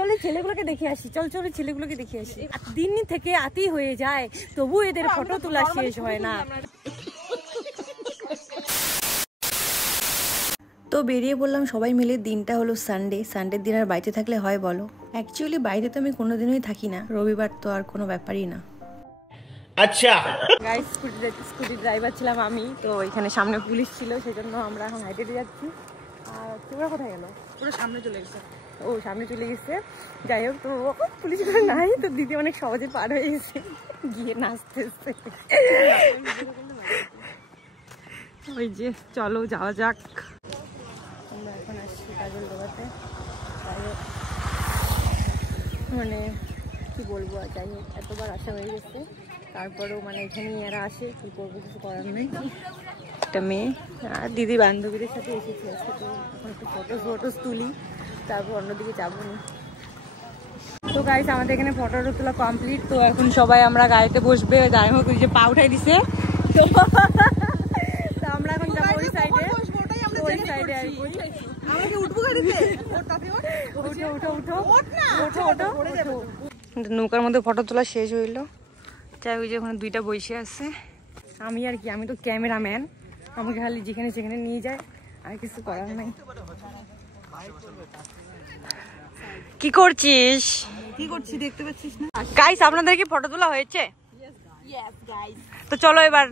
চলে ছেলেগুলোকে দেখে আসি, চল ছেলেগুলোকে দেখে আসি। দিন থেকে আতি হয়ে যায়, তবু এদের ফটো তোলা শেষ হয় না। তো বেরিয়ে বললাম সবাই মিলে। দিনটা হলো সানডে। সানডের দিন আর বাড়িতে থাকলে হয় বলো? অ্যাকচুয়ালি বাড়িতে তো আমি কোনোদিনই থাকি না, রবিবার তো আর কোনো ব্যাপারই না। আচ্ছা গাইস, স্কুটি ড্রাইভার ছিলাম আমি, তো এখানে সামনে পুলিশ ছিল, সেজন্য আমরা এখন হাইটে যাচ্ছি। আর তোমরা কোথায় গেল? পুরো সামনে চলে গেছে। ও সামনে চলে গেছে। যাই হোক, তো পুলিশগুলো নাই, তো দিদি অনেক সহজে পার হয়ে গেছে, গিয়ে নাচতেছে। ওই যে চলো যাওয়া যাক। আমরা এখন আসছি কাজল ডোবাতে। যাই হোক, মানে কি বলবো, আর যাই হোক এতবার আসা হয়ে গেছে, তারপরেও মানে এখানেই এরা আসে, কি করবো, কিছু করার নেই। একটা মেয়ে আর দিদি বান্ধবীদের সাথে এসেছি আজকে, তো এখন একটু ফটোস তুলি, তারপর অন্যদিকে যাবো না। তো গাইস, আমাদের এখানে ফটো তোলা কমপ্লিট। তো এখন সবাই আমরা গাড়িতে বসবে। যাই হোক, ওই যে পা উঠাই দিছে, তো আমরা এখন যাবো ওই সাইডে। ওই সাইডে আর কি নৌকার মধ্যে ফটো তোলা শেষ হইলো। চাই ওই যে ওখানে দুইটা বসে আছে। আমি আর কি, আমি তো ক্যামেরাম্যান, আমাকে খালি যেখানে সেখানে নিয়ে যায়, আর কিছু করার নাই। কি করছিস? কি করছি দেখতে পাচ্ছিস না? গাইস, আপনাদের কি ফটো তোলা হয়েছে? তো চলো এবার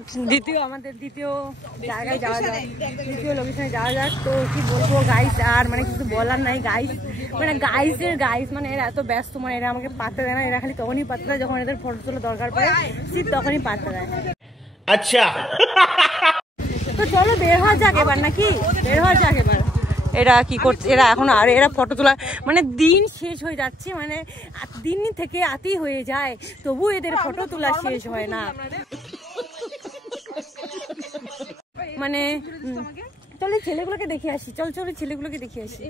আমাদের দ্বিতীয় জায়গায় যাওয়া যাক, দ্বিতীয় লোকেশনে যাওয়া যাক। তো কি বলবো গাইস, আর মানে কিছু বলার নাই। গাইস মানে গাইস মানে এরা এত ব্যস্ত, মানে এরা আমাকে পাত্তা দেয় না। এরা খালি তখনই পাত্তা দেয় যখন এদের ফটো তোলা দরকার পড়ে, ঠিক তখনই পাত্তা দেয়। আচ্ছা, তো চলো বের হওয়া যাক এবার, নাকি বের হওয়া যাক এবার। এরা কি করছে? এরা এখন আর এরা ফটো তোলা, মানে দিন শেষ হয়ে যাচ্ছে, মানে দিন থেকে আতি হয়ে যায়, তবু এদের ফটো তোলা শেষ হয় না। মানে চলে ছেলেগুলোকে দেখে আসি, চল ছেলেগুলোকে দেখে আসি।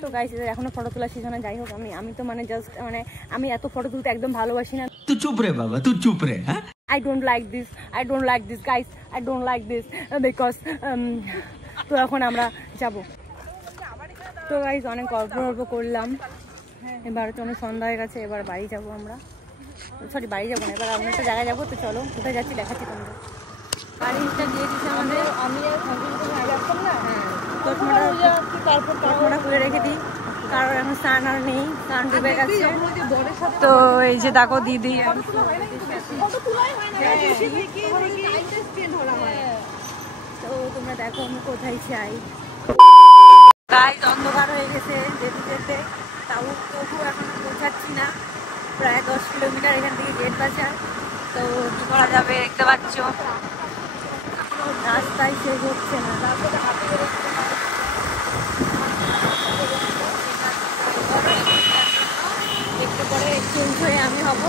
তো গাইস, এখনো ফটো তোলা শেষ হয় না। যাই হোক, আমি তো মানে জাস্ট মানে আমি এত ফটো তুলতে একদম ভালোবাসি না। তুই চুপ রে বাবা, তুই চুপ রে। I don't like this guys, I don't like this because তো এখন আমরা যাব। তো গাইস, অনেক গল্প করলাম, এবার তো অনেক সন্ধ্যা হয়ে গেছে, এবার বাড়ি যাব আমরা। সরি, বাড়ি যাবো না, এবার অন্য একটা জায়গায় যাবো। তো চলো, কোথায় যাচ্ছি দেখাচ্ছি তোমাদের। গাড়িটা দিয়ে দিচ্ছে আমাদের, আমি আর আসতাম না। চশমাটা খুলে রেখে দিই, কারণ এখন স্নান আর নেই, স্নান ডুবে গেছে। তো এই যে দেখো দিদি, তো তোমরা দেখো আমি কোথায় চাই। গাইস, অন্ধকার হয়ে গেছে যেতে যেতে, তাও তবু এখন পৌঁছাচ্ছি না। প্রায় 10 কিলোমিটার এখান থেকে গেট বাজার। তো কি করা যাবে, দেখতে পাচ্ছ রাস্তায় শেষ হচ্ছে না। একটু পরে এক্সচেঞ্জ হয়ে আমি হব।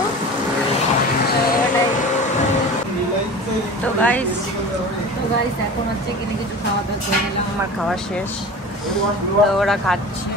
তো গাইস এখন হচ্ছে কিনে কিছু খাওয়া দাওয়া করে নিলাম, আমার খাওয়া শেষ। তো ওরা খাচ্ছে।